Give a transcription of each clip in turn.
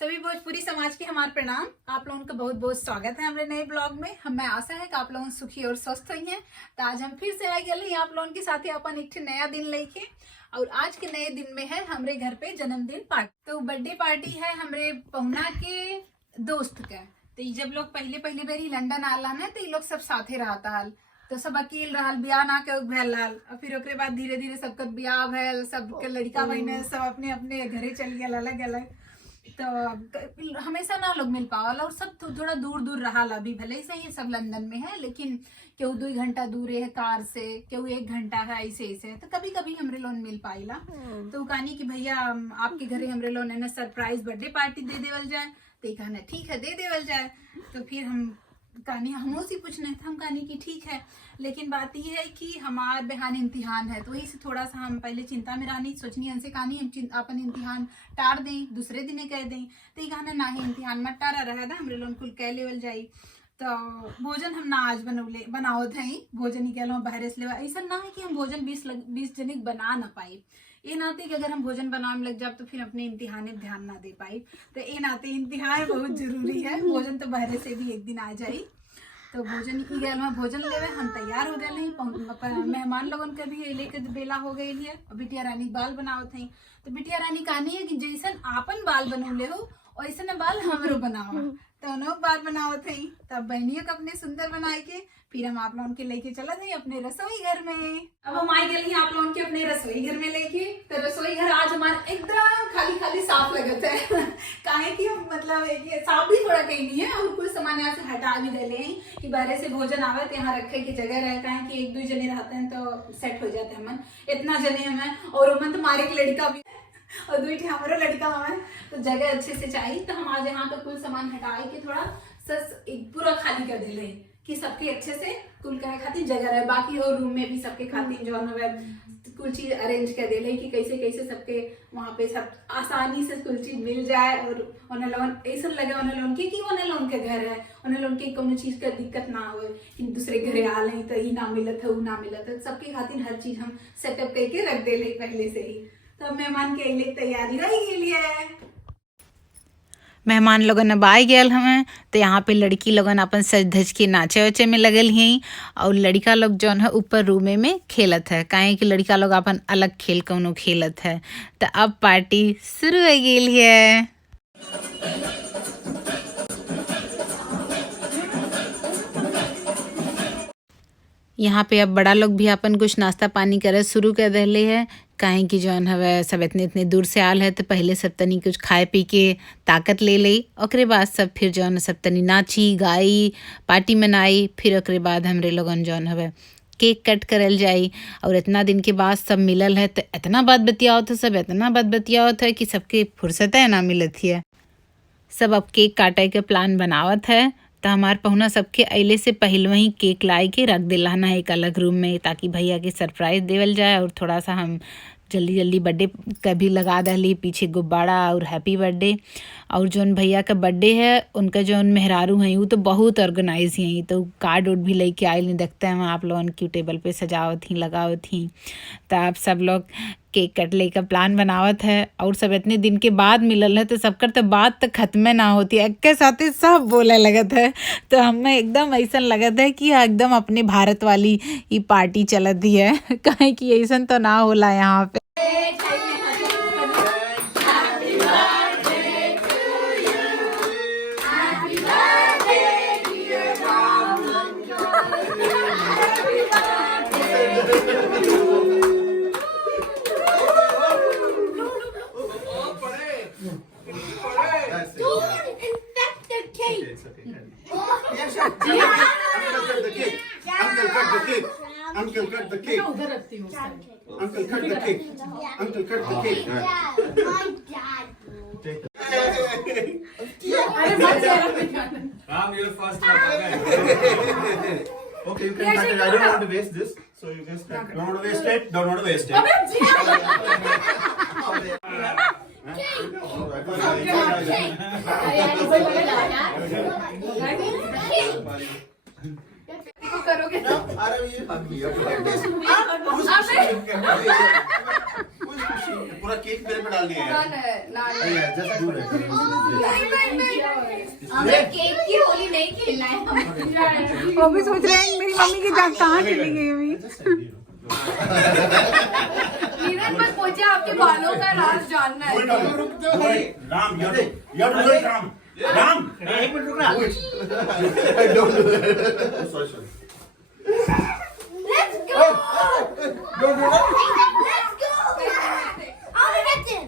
सभी भोजपुरी समाज के हमारे प्रणाम। आप लोगों का बहुत बहुत स्वागत है हमारे नए ब्लॉग में। हमें आशा है कि आप लोग सुखी और स्वस्थ हुई हैं। तो आज हम फिर से आ गए आप लोगों के साथ अपन एक नया दिन लेके। और आज के नए दिन में है हमारे घर पे जन्मदिन पार्टी। तो बर्थडे पार्टी है हमारे पहुना के दोस्त का। तो जब लोग पहले पहले बारी लंदन आला ना तो ये लोग सब साथे रहता हल, तो सब अकेले रहल, ब्याह ना के भेल रहल। और फिर ओकरे बाद धीरे धीरे सबका ब्याह भेल, सबके लड़का बहन सब अपने अपने घरे चल गया अलग अलग। तो हमेशा ना लोग मिल पावल और सब थोड़ा दूर दूर रहा। अभी भले ही सही सब लंदन में है, लेकिन केहू 2 घंटा दूर है कार से, केहू 1 घंटा है, ऐसे ऐसे। तो कभी कभी हमरे लोन मिल पाइला। तो कहानी कि भैया आपके घरे हमरे लोन है ना सरप्राइज बर्थडे पार्टी दे देवल जाए। तो कहना ठीक है दे देवल जाए। तो फिर हम कहानी हमों से पूछने हम कहानी की ठीक है, लेकिन बात यह है कि हमार बहन इम्तिहान है, तो वही से थोड़ा सा हम पहले चिंता में रहनी। सोचनी हमसे कहानी हम अपन इम्तिहान टार दें, दूसरे दिन कह दें। तो ये कहना ना ही इम्तिहान मत टारा रहा था, हमरे लोन कुल कह लेवल जाई। तो भोजन हम ना आज बनावत है, भोजन ही कह बाहर से लेवा। ऐसा ना है कि हम भोजन 20 जने बना ना पाए। ये नाते कि अगर हम भोजन बनाने में लग जाए तो फिर अपने इम्तिहान में ध्यान ना दे पाए। तो ये नाते इम्तिहान बहुत जरूरी है। भोजन तो बाहर से भी एक दिन आ जाए। तो भोजन की गल में भोजन लेवे हम तैयार हो गए। मेहमान लोगन के भी लेके बेला हो गई है। बिटिया रानी बाल बनावत है। तो बिटिया रानी कहानी है कि जैसन आपन बाल बनौले हो वैसे बाल हमरो बनावा। तो बाल बनावत है। तब बहनियों को अपने सुंदर बनाए के फिर हम आप लोगों के लेके चला जाए अपने रसोई घर में। अब हम आए गए आप लोगों के अपने रसोई घर में लेके। तो रसोई घर आज हमारा एकदम खाली खाली साफ लगता है। काहे कि हम मतलब साफ भी थोड़ा कहीं नहीं है, और कुछ सामान यहाँ से हटा भी दे ले कि बाहर से भोजन आवे तो यहाँ रखे की जगह रहे। काहे कि 1-2 जने रहते हैं तो सेट हो जाते हैं। मन इतना जने हमें और मन तो मारे के लड़का भी और 2 हमारा लड़का हमें, तो जगह अच्छे से चाहिए। तो हम आज यहाँ पे कुल सामान हटाए के थोड़ा पूरा खाली कर दे रहे कि सबके अच्छे से कुल करे खातिर जगह रहे। बाकी और रूम में भी सबके खातिर जो है कुल चीज अरेंज कर दे कि कैसे कैसे सबके वहाँ पे सब आसानी से कुल चीज मिल जाए। और उन्हें लोन ऐसा लगे उन्हें लोन की उन्हें लोन के घर है, उन्हें लोन की कोनो चीज का दिक्कत ना हो कि दूसरे घरे आ रही तो ये ना मिलत है वो ना मिलत है। सबके खातिर हर चीज हम सेटअप करके रख दे पहले से ही। तो मेहमान के लिए तैयारी रही के लिए मेहमान लोगन अब आ गए हमें। तो यहाँ पे लड़की लोगन अपन सज धज के नाचे वचे में लगल ही, और लड़का लोग जौन है ऊपर रूमे में खेलत है। काहे कि लड़का लोग अपन अलग खेल कौनो खेलत है। तो अब पार्टी शुरू हो गई है। यहाँ पे अब बड़ा लोग भी अपन कुछ नाश्ता पानी करे शुरू कर दिले है। काहे कि जौन हवे सब इतने दूर से आल है, तो पहले सब तनी कुछ खाए पी के ताकत ले ली। ओकरे बाद सब फिर जौन सब तनी नाची गाई पार्टी मनाई। फिर ओकरे बाद हमरे लोगन जौन हवे केक कट करल जाई। और इतना दिन के बाद सब मिलल है तो इतना बात बतियावत है, सब इतना बात बतियावत है कि सबके फुर्सत है ना मिलत है। सब अब केक काटे के प्लान बनावत है। तो हमार पहुना सबके अइले से पहले ही केक लाई के रख दिला ना एक अलग रूम में, ताकि भैया के सरप्राइज देवल जाए। और थोड़ा सा हम जल्दी जल्दी बर्थडे का भी लगा दली पीछे गुब्बारा और हैप्पी बर्थडे। और जौन भैया का बर्थडे है उनका जौन मेहरारू हैं वो तो बहुत ऑर्गेनाइज हैं। तो कार्ड उर्ड भी लेके आए नहीं देखते हैं आप लोगन की टेबल पे सजावत ही लगावत ही। तो आप सब लोग केक कटले का प्लान बनावत है। और सब इतने दिन के बाद मिलल है तो सबकर तो बात तो खत्म ना होती है, एक के साथ ही सब बोले लगत है। तो हमें एकदम ऐसा लगत है कि एकदम अपने भारत वाली ये पार्टी चलत ही है। कहीं कि ऐसा तो ना होला यहाँ पे। Uncle, cut the cake. Uncle, cut the cake. Uncle, cut the cake. Uncle, cut the cake. My dad. Ram, you're first. Okay, you can cut it. I don't want to waste this, so you just cut. Don't want to waste it. Don't want to waste it. करोगे अरे ये भाग गया। पूरा cake मेरे पे डालनी है जस्ट डू इट हमें केक की होली नहीं खेलना है वो भी सोच रहे हैं मेरी मम्मी की जान कहाँ चली गई अभी। नीरज मत पूछे, आपके बालों का राज जानना है। राम यार राम राम एक मिनट रुक ना don't do sorry Let's go! Don't do Let's go! I'll get it!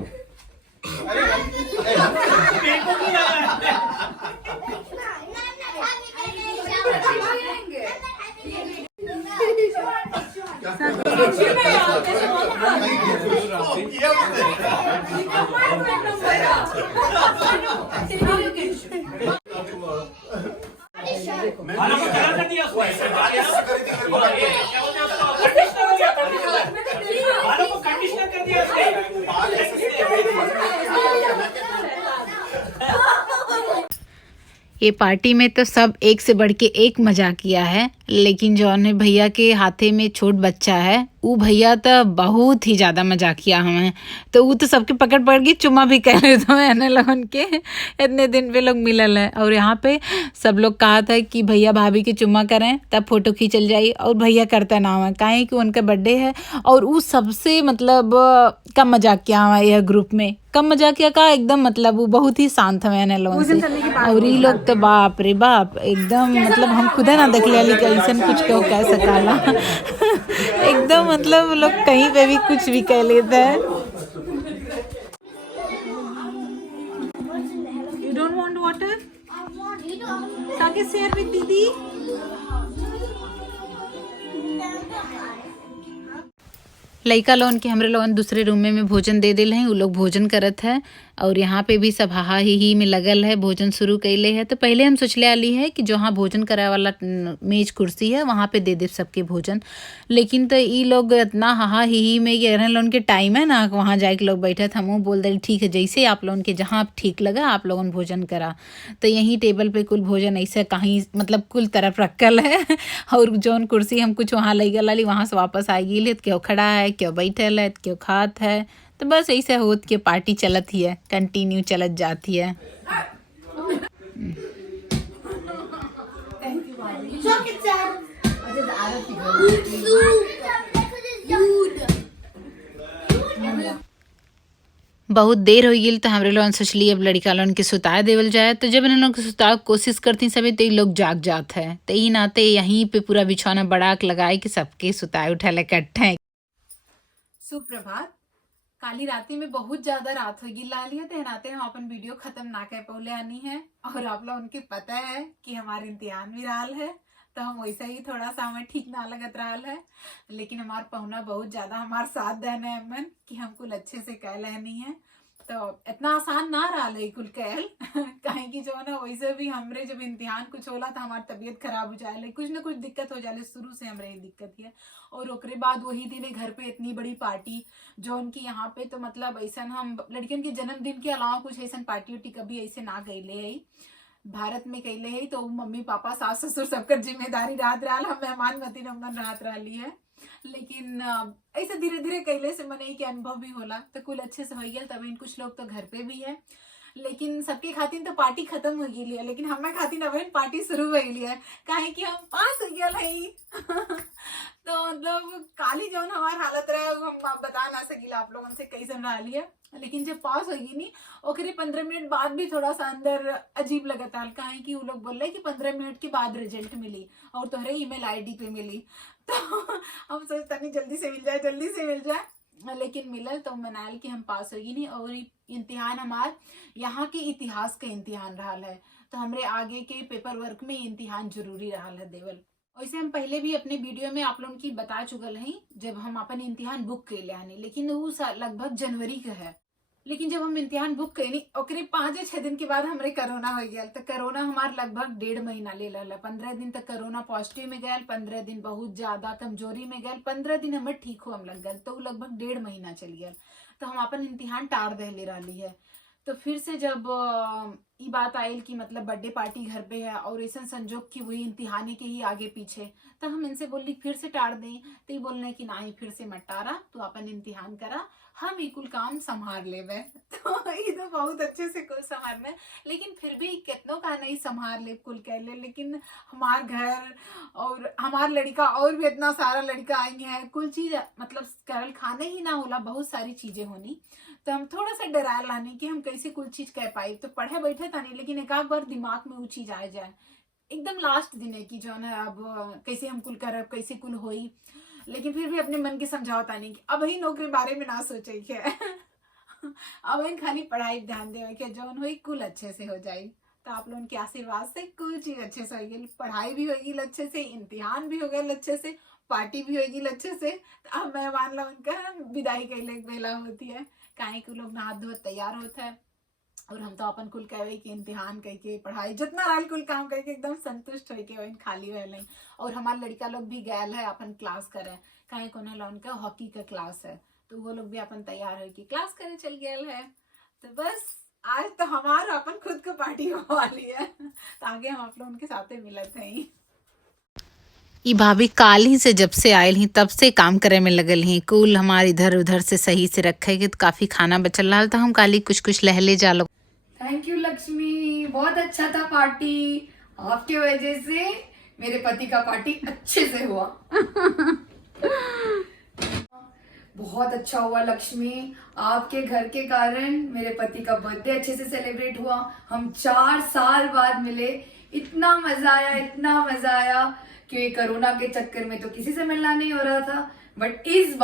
ये पार्टी में तो सब एक से बढ़ के एक मजाक किया है, लेकिन जौन है भैया के हाथे में छोट बच्चा है, ऊ भैया तो बहुत ही ज़्यादा मजाक किया हमें। तो वो तो सबके पकड़ पकड़ के चुम्मा भी कह रहे थे मैंने लोगन के, इतने दिन पे लोग मिलल है। और यहाँ पे सब लोग कहा था कि भैया भाभी के चुम्मा करें तब फोटो खींचल जाई, और भैया करता ना हुआ काहे कि उनका बर्थडे है। और वो सबसे मतलब कम मजाक किया हुआ यह ग्रुप में, कम मजाक किया का एकदम मतलब वो बहुत ही शांत है मैंने लोगों से। और ये लोग तो बाप रे बाप एकदम मतलब हम खुद ना देख लिया ऐसा कुछ कहो कह सकाला एकदम मतलब लोग कहीं पे भी कुछ भी कह लेते हैं। You don't want water? I want it. ताकि शेयर विद दीदी। लइका लोगन के हमरे लोगन दूसरे रूम में भोजन दे दिल हैं, उ लोग भोजन करत है। और यहाँ पे भी सब हाहा ही में लगल है, भोजन शुरू कैले है। तो पहले हम सोचले आली है कि जहाँ भोजन कराए वाला मेज कुर्सी है वहाँ पे दे दे सबके भोजन, लेकिन तो ई लोग इतना हाहा ही में कह रहे हैं लोगन के टाइम है ना वहाँ जाए के लोग बैठे थे। हम बोल दिल ठीक है जैसे आप लोगन के जहाँ ठीक लगा आप लोगन भोजन करा। तो यहीं टेबल पे कुल भोजन ऐसे कहीं मतलब कुल तरफ रखल है। और जौन कुर्सी हम कुछ वहाँ ले गल वहाँ से वापस आ गई, क्यों खड़ा है क्यों बैठल है क्यों खात है। तो बस ऐसे होत के पार्टी चलत ही है, कंटिन्यू चलत जाती है। Chocolate Dad. बहुत देर हो गई तो हमरे लोगन सोचली अब लड़का लोगन के सुता देवल जाए। तो जब इन लोग के सुता कोशिश करती सभी तो ये लोग जाग जात है। तो ई नाते यहीं पे पूरा बिछौना बड़ाक लगाए कि सबके सुताए उठाए इकट्ठे। सुप्रभात। काली राती में बहुत ज्यादा रात होगी लालिया ते नाते हम अपन वीडियो खत्म ना कर पौले आनी है। और आप लोग उनके पता है कि हमारे इम्तिहान भी रहा है, तो हम वैसा ही थोड़ा सा हमें ठीक ना लगत रहा है। लेकिन हमार पहुना बहुत ज्यादा हमार साथ देना है मन कि हम कुल अच्छे से कह लेनी है। तो इतना आसान ना रहा है कुल कहल कहीं की जो ना वैसे भी हमरे जब इम्तिहान कुछ होला तो हमारी तबीयत खराब हो जाए, कुछ ना कुछ दिक्कत हो जाए, शुरू से हमरे दिक्कत है। और ओकरे बाद वही दिन घर पे इतनी बड़ी पार्टी जो उनकी यहाँ पे तो मतलब ऐसा हम लड़कियन के जन्मदिन के अलावा कुछ ऐसा पार्टी उटी कभी ऐसे ना कैले है भारत में कैले है। तो मम्मी पापा सास ससुर सबकर जिम्मेदारी रात रहा, हम मेहमान मती नमन रात रही है। लेकिन ऐसे धीरे धीरे कैले से मने के अनुभव भी होला तो कुल अच्छे से हो गया। तभी कुछ लोग तो घर पे भी है, लेकिन सबके खातिर तो पार्टी खत्म हो गई है, लेकिन हमारे खातिर अभी पार्टी शुरू हो गई है काहे कि हम पास हो गया है। तो मतलब काली जो हमार हालत रहे हम बता ना सकिला आप लोगों से कैसे रहा लिया। लेकिन जब पास होगी नहीं ओकरे 15 मिनट बाद भी थोड़ा सा अंदर अजीब लगता है काहे कि वो लोग बोल रहे कि 15 मिनट के बाद रिजल्ट मिली और तुम्हारे ईमेल आईडी पे मिली। तो हम सोचता नहीं जल्दी से मिल जाए, लेकिन मिलल तो मनायल कि हम पास होगी नहीं। और इम्तिहान हमार यहाँ के इतिहास का इम्तिहान रहा है, तो हमरे आगे के पेपर वर्क में इम्तिहान जरूरी रहा है देवल। वैसे हम पहले भी अपने वीडियो में आप लोगों की बता चुकल हैं जब हम अपन इम्तिहान बुक कर ले आने, लेकिन वो लगभग जनवरी का है। लेकिन जब हम इम्तिहान बुक कैनी ओकरे 5 या 6 दिन के बाद हमरे कोरोना हो गया। तो कोरोना हमार लगभग 1.5 महीना ले ला। 15 दिन तक कोरोना पॉजिटिव में गया, 15 दिन बहुत ज्यादा कमजोरी में गया, 15 दिन हमें ठीक हो हम लग गए, तो लगभग 1.5 महीना चल गया। तो हम अपन इम्तिहान टार दे ले रही है। तो फिर से जब ई बात आयल कि मतलब बर्थडे पार्टी घर पे है और ऐसा संजोग की वही इम्तिहाने के ही आगे पीछे, तो हम इनसे बोली फिर से टाड़ दें, तो ये बोलने कि नहीं फिर से मत टारा, तो अपन इम्तिहान करा, हम ये कुल काम संभाल लेवे। तो ये तो बहुत अच्छे से कुल संभालना, लेकिन फिर भी कितनों का नहीं संभाल ले कुल कह ले, लेकिन हमार घर और हमार लड़का और भी इतना सारा लड़का आएंगे हैं, कुल चीज मतलब केवल खाने ही ना होला, बहुत सारी चीजें होनी, तो हम थोड़ा सा डरा लाने कि हम कैसे कुल चीज कह पाई। तो पढ़े बैठे था नहीं, लेकिन एक आध बार दिमाग में वो चीज आ जाए, एकदम लास्ट दिन है कि जो है अब कैसे हम कुल करब, कैसे कुल होई, लेकिन फिर भी अपने मन के समझावता नहीं कि अब ही नौकरी बारे में ना सोचे के अब इन खाली पढ़ाई ध्यान देवे के जौन हुई कुल अच्छे से हो जाए। तो आप लोगों के आशीर्वाद से कुल चीज अच्छे से होगी, पढ़ाई भी होगी अच्छे से, इम्तिहान भी हो गए अच्छे से, पार्टी भी होगी अच्छे से। तो अब मेहमान लोग उनका विदाई कैले बेला होती है, काहे के लोग नहा धो तैयार होता है, और हम तो अपन कुल कहे कि इम्तिहान कह के पढ़ाई जितना रहल कुल काम करके एकदम संतुष्ट हो के वही खाली हुए नहीं। और हमारे लड़का लोग भी गैल है अपन क्लास करे, कहीं कोने ला उनका हॉकी का क्लास है, तो वो लोग भी अपन तैयार हो के क्लास करे चल गए है। तो बस आज तो हमारा अपन खुद को पार्टी होने वाली है, तो आगे हम आप लोग उनके साथ मिलते हैं। ई भाभी काल ही से जब से आयल ही तब से काम करे में लगल ही, कुल हमार इधर उधर से सही से रखे कि काफी खाना बचल रहा, तो हम काली कुछ कुछ लहले जा लो। थैंक यू लक्ष्मी, बहुत अच्छा था पार्टी, आपके वजह से मेरे पति का पार्टी अच्छे से हुआ। बहुत अच्छा हुआ लक्ष्मी, आपके घर के कारण मेरे पति का बर्थडे अच्छे से सेलिब्रेट हुआ, हम 4 साल बाद मिले, इतना मजा आया, इतना मजा आया कि कोरोना के चक्कर में तो किसी से मिलना नहीं हो रहा था, बट इस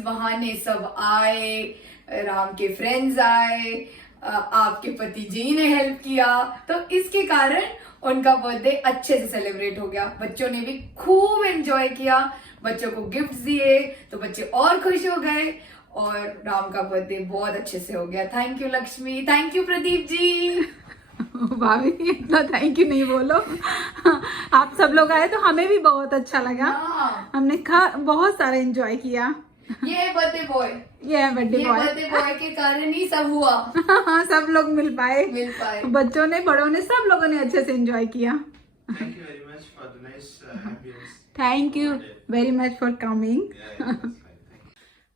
बहाने सब आए, राम के फ्रेंड्स आए, आपके पति जी ने हेल्प किया, तो इसके कारण उनका बर्थडे अच्छे से सेलिब्रेट हो गया। बच्चों ने भी खूब एंजॉय किया, बच्चों को गिफ्ट्स दिए तो बच्चे और खुश हो गए, और राम का बर्थडे बहुत अच्छे से हो गया। Thank you Lakshmi, thank you Pradeep ji. भाभी इतना थैंक यू नहीं बोलो, आप सब लोग आए तो हमें भी बहुत अच्छा लगा, हमने बहुत सारा एंजॉय किया। ये है बर्थडे बॉय, ये है बर्थडे बॉय के कारण ही सब हुआ। सब लोग मिल पाए, बच्चों ने बड़ों ने सब लोगों ने अच्छे से एंजॉय किया। Thank you very much for the nice ambience. Thank you very much for coming. Yeah, that's fine. Thank you.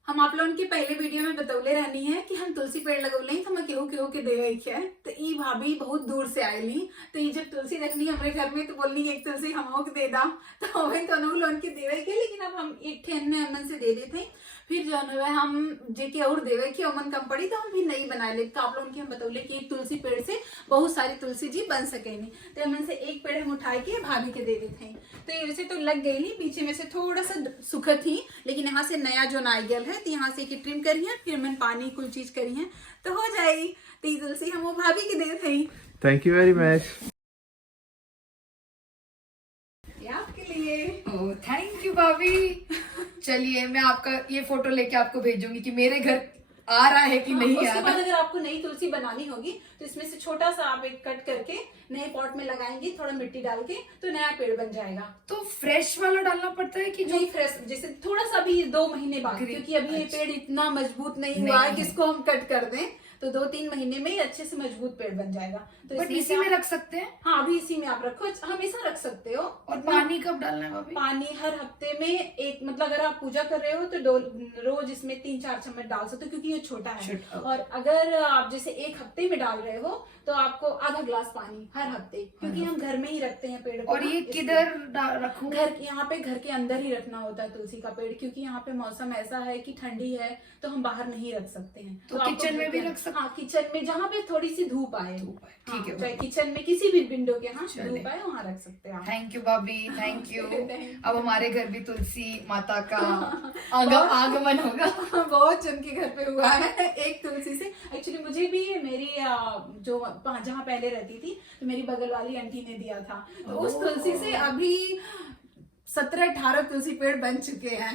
हम आप लोगों के पहले वीडियो में बतौले रहनी है कि हम तुलसी पेड़ लगौले तो हम केहू के देवे है, तो ई भाभी बहुत दूर से आयली, तो ये जब तुलसी रखनी हमारे घर में तो बोलनी एक तुलसी हम दे दा, तो हमें दोनों लोन के देवे के, लेकिन अब हम एक ठे अन्य अमन से दे देते, फिर जो है हम जेके और देवे के अमन कम पड़ी तो हम भी नहीं बना ले। तो आप लोगों की हम बतौले कि एक तुलसी पेड़ से बहुत सारी तुलसी जी बन सके नहीं, तो अमन से एक पेड़ हम उठा के भाभी के दे देते हैं। तो ये वैसे तो लग गई नहीं, पीछे में से थोड़ा सा सुखत थी, लेकिन यहाँ से नया जो नारियल है तो यहाँ से ट्रिम करी है, फिर मैंने पानी कुल चीज करी है तो हो जाएगी। तो ये तुलसी हम वो भाभी के देते हैं। Thank you very much. आपके लिए। ओह थैंक यू भाभी। चलिए मैं आपका ये फोटो लेके आपको भेजूंगी कि मेरे घर आ रहा है कि नहीं आ उसके बाद रहा। अगर आपको नई तुलसी बनानी होगी तो इसमें से छोटा सा आप एक कट करके नए पॉट में लगाएंगे, थोड़ा मिट्टी डाल के, तो नया पेड़ बन जाएगा। तो फ्रेश वाला डालना पड़ता है कि जो नहीं फ्रेश, जैसे थोड़ा सा भी 2 महीने बाद, क्योंकि अभी ये पेड़ इतना मजबूत नहीं हुआ है कि इसको हम कट कर दें, तो 2-3 महीने में ही अच्छे से मजबूत पेड़ बन जाएगा। तो बट इसी में रख सकते हैं। हाँ अभी इसी में आप रखो, हमेशा रख सकते हो। और पानी कब डालना है भाभी? पानी हर हफ्ते में एक, मतलब अगर आप पूजा कर रहे हो तो रोज इसमें 3-4 चम्मच डाल सकते हो, क्योंकि ये छोटा है। और अगर आप जैसे 1 हफ्ते में डाल रहे हो तो आपको आधा ग्लास पानी हर हफ्ते, क्योंकि हम घर में ही रखते हैं पेड़ को। और ये किधर रखूं? घर, यहाँ पे घर के अंदर ही रखना होता है तुलसी का पेड़, क्योंकि यहाँ पे मौसम ऐसा है कि ठंडी है तो हम बाहर नहीं रख सकते हैं। तो किचन में भी रख सकते? हाँ किचन में, जहाँ पे थोड़ी सी धूप आए। ठीक है, चाहे किचन में किसी भी विंडो के यहाँ धूप आए वहाँ रख सकते हैं। थैंक यू भाभी, थैंक यू। अब हमारे घर भी तुलसी माता का आगमन होगा। बहुत जन के घर पे हुआ है एक तुलसी से। एक्चुअली मुझे भी मेरी जो जहाँ पहले रहती थी तो मेरी बगल वाली आंटी ने दिया था, तो उस तुलसी से अभी 17-18 तुलसी पेड़ बन चुके हैं।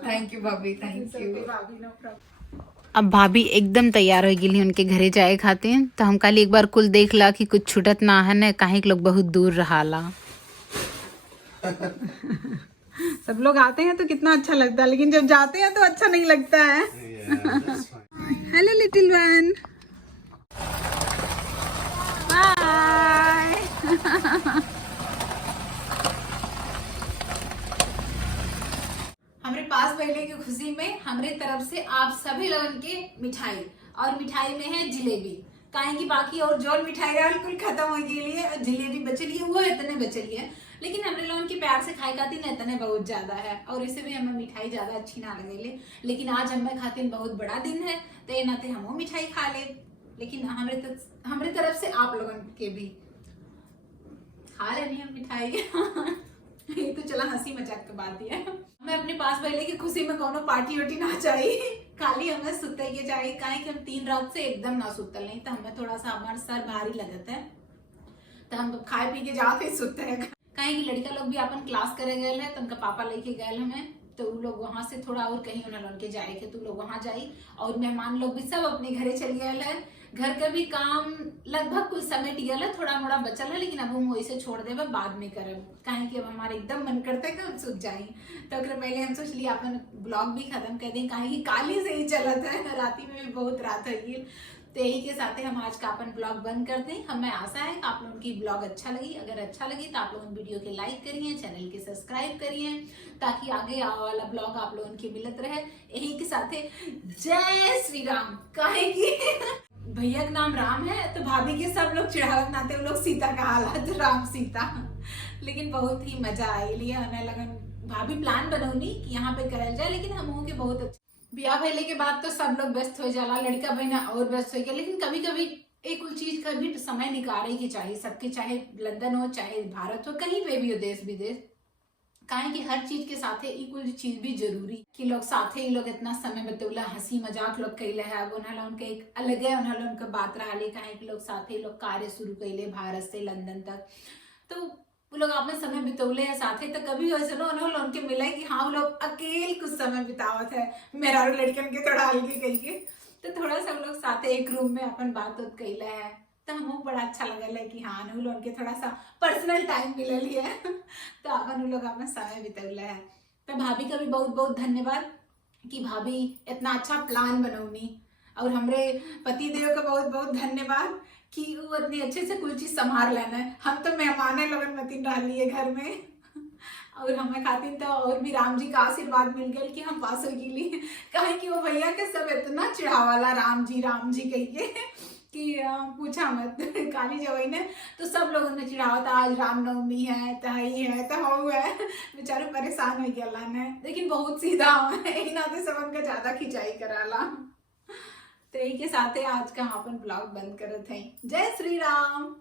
थैंक यू भाभी, थैंक यू। भाभी नो प्रॉब्लम। अब भाभी एकदम तैयार हो गई उनके घरे जाए खाते हैं, तो हम कल एक बार कुल देख ला कि कुछ छुटत ना है न, काहे के लोग बहुत दूर रहाला। सब लोग आते हैं तो कितना अच्छा लगता है, लेकिन जब जाते हैं तो अच्छा नहीं लगता है। Hello little one. हमारे पास पहले की खुशी में हमारे तरफ से आप सभी लोगन के मिठाई, और मिठाई में है जिलेबी। काहे की बाकी और जो मिठाई रहल कुल खत्म हो गई है, जिलेबी बचली है, वो इतने बचली है, लेकिन हमरे लोगन की प्यार से खाए खातिर न इतने बहुत ज्यादा है, और इसे भी हमें मिठाई ज्यादा अच्छी ना लगेले। लेकिन आज हमें खातिर बहुत बड़ा दिन है, तो ये नाते हमो मिठाई खा ले। लेकिन हमरे तरफ से आप लोगन के भी खा लेनी है मिठाई। ये तो चला हंसी मजाक की बात है। हमें अपने पास पहले की खुशी में कोनो पार्टी वार्टी ना चाहिए, खाली हमें सुते के चाहिए। काहे कि हम 3 रात से एकदम ना सुतल नहीं, तो हमें थोड़ा सा हमारा सर भारी लगता है, तो हम खाए पी के जाते ही सुते हैं। काहे कि लड़का लोग भी अपन क्लास करे गए है, तो उनका पापा लेके गए हमें, तो उन लोग वहां से थोड़ा और कहीं उन्हें के जाए के, तो लोग वहां जाई, और मेहमान लोग भी सब अपने घरे चल गए है। घर का भी काम लगभग कुछ समेट गया है, थोड़ा मोड़ा बचल है, लेकिन अब हम वैसे छोड़ देवे, बाद में करब। काहे कि अब हमारे एकदम मन करता है कि हम सूत जाए, तो अगर पहले हम सोच लिया अपन ब्लॉग भी खत्म कर दें, काहे कि काली से ही चलत है, राती में भी बहुत रात हो गई। तो यही के साथ हम आज का अपन ब्लॉग बंद करते हैं। हमें आशा है कि आप लोगों की ब्लॉग अच्छा लगी। अगर अच्छा लगी तो आप लोगों वीडियो के लाइक करिए, चैनल के सब्सक्राइब करिए, ताकि आगे आने वाला ब्लॉग आप लोगों की मिलत रहे। यही के साथ जय श्री राम। काहे कि भैया का नाम राम है, तो भाभी के सब लोग चिढ़ावत नाते वो लोग सीता का हालत, राम सीता। लेकिन बहुत ही मजा आई लिए हमें लगन। भाभी प्लान बनौनी कि यहाँ पे करल जाए, लेकिन हम के बहुत अच्छा ब्याह भइले के बाद तो सब लोग व्यस्त हो जाला, लड़का बहना और व्यस्त हो गया। लेकिन कभी कभी एक कुल चीज का भी समय निकाले की चाहिए सबके, चाहे लंदन हो, चाहे भारत हो, कहीं पे भी हो, देश विदेश। काहे कि हर चीज के साथे कुल चीज भी जरूरी कि लोग साथे ही लोग इतना समय बतौला, हंसी मजाक लोग कैले है। अब उन्हें एक अलग है, उनका बात रहा ले। काहे कि लोग साथे लोग कार्य शुरू कैले भारत से लंदन तक, तो वो लोग आपने समय बितौले है साथे। तो कभी वैसे ना उनके मिला कि हाँ वो लोग अकेले कुछ समय बितावत है, मेरा और लड़कन के थोड़ा अलगे कहिए, तो थोड़ा सा लोग साथे एक रूम में अपन बात उत कैला है, तो हमको बड़ा अच्छा लगल है कि हाँ उन लोग के थोड़ा सा पर्सनल टाइम मिलल है। तो अपन उन लोग अपना समय बितौला है। तो भाभी का भी बहुत बहुत धन्यवाद कि भाभी इतना अच्छा प्लान बनौनी, और हमरे पति देव का बहुत बहुत धन्यवाद कि वो इतनी अच्छे से कुछ चीज संभाल लेना है। हम तो मेहमान लगन मतीन डाली है घर में, और हमें खातिर तो और भी राम जी का आशीर्वाद मिल गया कि हम पास हो गई। कहे कि वो भैया के सब इतना चिढ़ावाला राम जी कहिए कि पूछा मत। काली जवाई ने तो सब लोगों ने चिढ़ावा था, आज रामनवमी है, तो ही है, तो हो है, बेचारे परेशान हो गया ने। लेकिन बहुत सीधा है, नाते सब उनका ज्यादा खिंचाई कराला। तो यही के साथ आज का अपन ब्लॉग बंद करत हैं। जय श्री राम।